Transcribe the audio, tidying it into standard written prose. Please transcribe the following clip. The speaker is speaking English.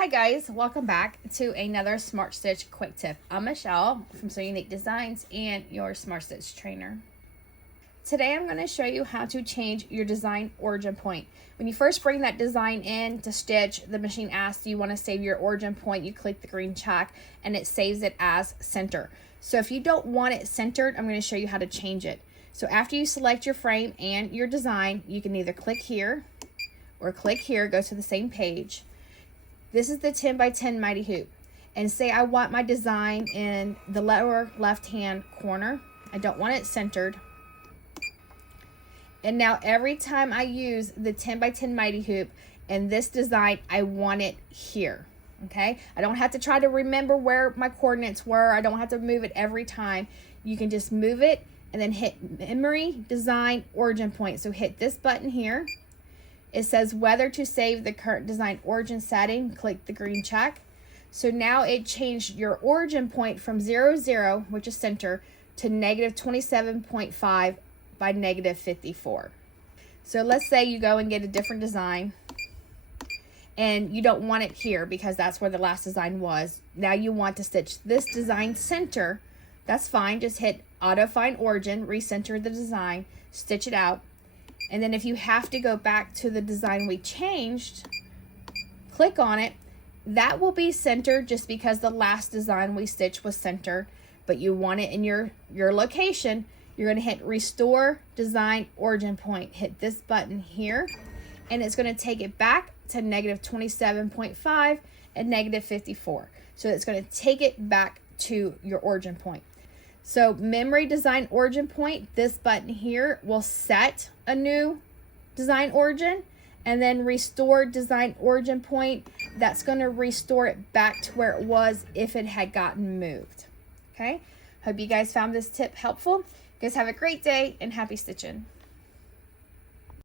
Hi guys, welcome back to another Smartstitch quick tip. I'm Michelle from Sew Unique Designz and your Smartstitch trainer. Today I'm going to show you how to change your design origin point. When you first bring that design in to stitch, the machine asks you want to save your origin point. You click the green check and it saves it as center. So if you don't want it centered, I'm going to show you how to change it. So after you select your frame and your design, you can either click here or click here, go to the same page. This is the 10 by 10 mighty hoop, and say I want my design in the lower left hand corner. I don't want it centered. And now every time I use the 10 by 10 mighty hoop and this design, I want it here. Okay, I don't have to try to remember where my coordinates were. I don't have to move it every time. You can just move it and then hit memory design origin point. So hit this button here. It says whether to save the current design origin setting. Click the green check. So now it changed your origin point from 0, 0, which is center, to negative 27.5 by negative 54. So let's say you go and get a different design and you don't want it here because that's where the last design was. Now you want to stitch this design center. That's fine. Just hit auto find origin, recenter the design, stitch it out. And then if you have to go back to the design we changed, click on it. That will be centered just because the last design we stitched was centered, but you want it in your location. You're going to hit restore design origin point. Hit this button here, and it's going to take it back to negative 27.5 and negative 54. So it's going to take it back to your origin point. So memory design origin point, this button here will set a new design origin, and then restore design origin point, that's going to restore it back to where it was if it had gotten moved. Okay, hope you guys found this tip helpful. You guys have a great day and happy stitching.